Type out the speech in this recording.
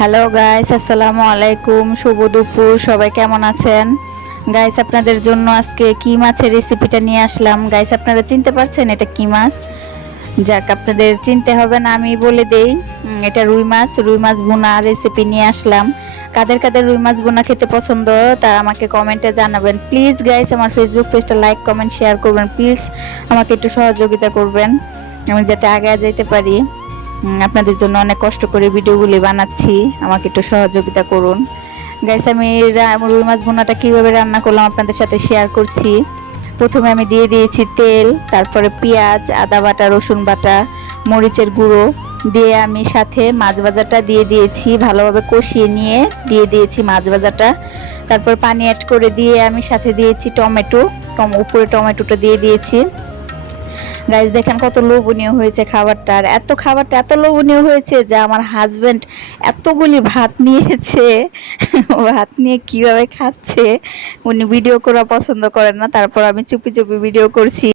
Hello guys, আসসালামু আলাইকুম। শুভ দুপুর। সবাই কেমন আছেন? গাইস, আপনাদের জন্য আজকে কি মাছের রেসিপিটা নিয়ে আসলাম। গাইস, আপনারা চিনতে পারছেন এটা কি মাছ? যাক, আপনাদের চিনতে হবে না, আমি বলে দেই। এটা রুই মাছ। রুই মাছ ভুনা রেসিপি নিয়ে আসলাম। কাদের কাদের রুই মাছ ভুনা খেতে পছন্দ তারা আমাকে কমেন্টে জানাবেন। প্লিজ গাইস, আমার ফেসবুক পেজটা লাইক কমেন্ট শেয়ার করবেন। প্লিজ আমাকে একটু সহযোগিতা করবেন, আমি যাতে আগে যেতে পারি। আপনাদের জন্য অনেক কষ্ট করে ভিডিওগুলি বানাচ্ছি, আমাকে একটু সহযোগিতা করুন। গাইস, আমি রুই মাছ ভুনাটা কীভাবে রান্না করলাম আপনাদের সাথে শেয়ার করছি। প্রথমে আমি দিয়ে দিয়েছি তেল, তারপরে পেঁয়াজ, আদা বাটা, রসুন বাটা, মরিচের গুঁড়ো দিয়ে আমি সাথে মাছ ভাজাটা দিয়ে দিয়েছি। ভালোভাবে কষিয়ে নিয়ে দিয়ে দিয়েছি মাছ ভাজাটা। তারপর পানি অ্যাড করে দিয়ে আমি সাথে দিয়েছি টমেটো, উপরে টমেটোটা দিয়ে দিয়েছি। গাইস, দেখেন কত লোভনীয় হয়েছে খাবারটা। আর খাবারটা এত লোভনীয় হয়েছে যে আমার হাজবেন্ড এতগুলি ভাত নিয়েছে। ভাত নিয়ে কিভাবে খাচ্ছে, উনি ভিডিও করা পছন্দ করেন না, তারপর আমি চুপি চুপি ভিডিও করছি।